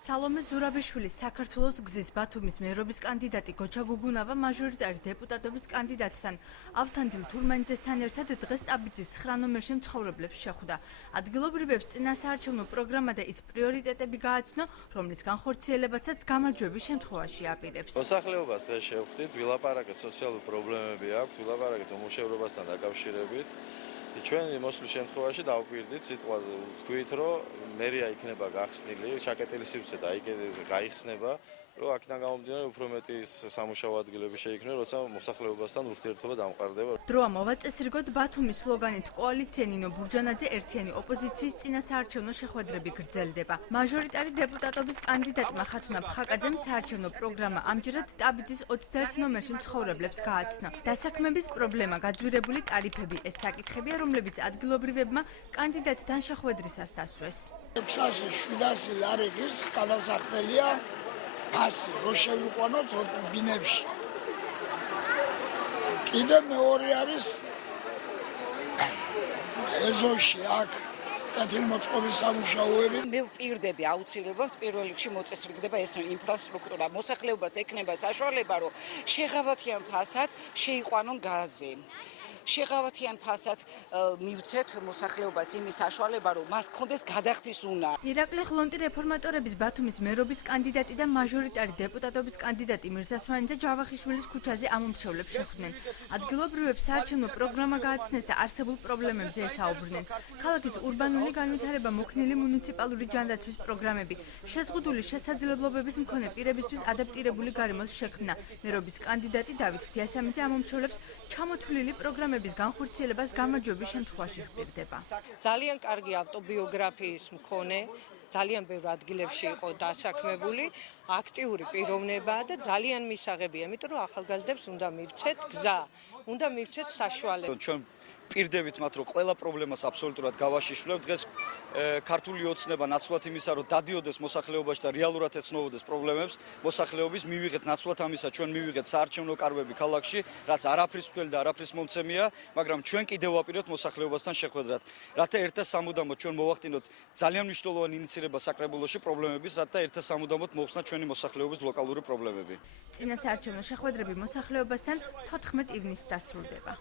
სალომე ზურაბიშვილის საქართველოს გზის ბათუმის მერობის კანდიდატი გოჩა გუგუნავა მაჟორიტარი დეპუტატობის კანდიდატთან ავთანდილ თურმანიძესთან ერთად დღეს ტაბიძის 9 ნომერში მცხოვრებლებს შეხვდა. ადგილობრივებს წინასაარჩევნო პროგრამა და ის პრიორიტეტები გააცნო, რომლის განხორციელებასაც გამარჯვების შემთხვევაში აპირებს. მოსახლეობას დღეს შევხვდით, ვილაპარაკეთ სოციალური პრობლემები აქვს, ვილაპარაკეთ უმუშევრობასთან დაკავშირებით. ჩვენ მოსვლის შემთხვევაში დავუკვირდით სიტყვა თქვით, რომ მერია იქნება გახსნილი, ჩაკეტილი სივრცე გაიხსნება, რომ აქედან გამომდინარე უფრო მეტი სამუშაო ადგილები შეიქმნება, როცა მოსახლეობასთან ურთიერთობა დამყარდება. დროა მოვაწესრიგოთ ბათუმის სლოგანით კოალიცია ნინო ბურჯანაძე ერთიანი ოპოზიციის წინასაარჩევნო შეხვედრები გრძელდება. მაჟორიტარი დეპუტატობის კანდიდატმა ხათუნა ფხაკაძემ საარჩევნო პროგრამა ამჯერად ტაბიძის 21 ნომერში მცხოვრებლებს გააცნო. დასაქმების პრობლემა, გაძვირებული ტარიფები, ეს საკითხებია, რომლებიც ადგილობრივებმა კანდიდატთან შეხვედრისას დასვეს. 600-700 ლარიგის გადასახდელია ფასი, რო შევიყვანოთ ბინებში. კიდე მეორე არის ეზოში აქ კეთილმოწყობის სამუშაოები. მე ვპირდები აუცილებლად პირველ რიგში მოწესრიგდება ეს ინფრასტრუქტურა. მოსახლეობას ექნება საშუალება, რომ შეღავათიან ფასად შეიყვანონ გაზი. შეღავათიან ფასად მივცეთ მოსახლეობას იმის საშუალება, რომ მას კონდეს გადახდის უნარი. ირაკლი ხლონტი რეფორმატორების ბათუმის მერობის კანდიდატი და მაჟორიტარი დეპუტატობის კანდიდატი მირზასვანიძე ჯავახიშვილის ქუჩაზე ამომრჩევლებს შეხვდნენ. ადგილობრივებს საარჩევნო პროგრამა გააცნეს და არსებულ პრობლემებზე ესაუბრნენ. ქალაქის ურბანული განვითარება, მოქნილი მუნიციპალური ჯანდაცვის პროგრამები, შეზღუდული შესაძლებლობების მქონე პირებისთვის ადაპტირებული გარემოს შექმნა. მერობის კანდიდატი დავით დიასამიძე ამომრჩევლებს ჩამოთვლილი პროგრამების განხორციელებას გამარჯვების შემთხვევაში ჰპირდება. ძალიან კარგი ავტობიოგრაფიის მქონე, ძალიან ბევრ ადგილებში იყო დასაქმებული, აქტიური პიროვნებაა და ძალიან მისაღებია, იმიტომ რომ ახალგაზრდებს უნდა მივცეთ გზა, უნდა მივცეთ საშუალება. ჩვენ პირდებით მათ, რომ ყველა პრობლემას აბსოლუტურად გავაშიშვლებ. დღეს ქართული ოცნება ნაცვლად იმისა, რომ დადიოდეს მოსახლეობაში და რეალურად ეცნობოდეს პრობლემებს, მოსახლეობის მივიღეთ ნაცვლად ამისა, ჩვენ მივიღეთ საარჩევნო კარგვები ქალაქში, რაც არაფრის მცველი და არაფრის მომცემია, მაგრამ ჩვენ კიდევ ვაპირებთ მოსახლეობასთან შეხვედრად. რათა ერთად სამუდამოდ ჩვენ მოვახდინოთ ძალიან მნიშვნელოვანი ინიციირება საკრებულოში პრობლემების, რათა ერთად სამუდამოდ მოხსნათ ჩვენი მოსახლეობის ლოკალური პრობლემები. წინასაარჩევნო შეხვედრები მოსახლეობასთან 14 ივნისს დასრულდება.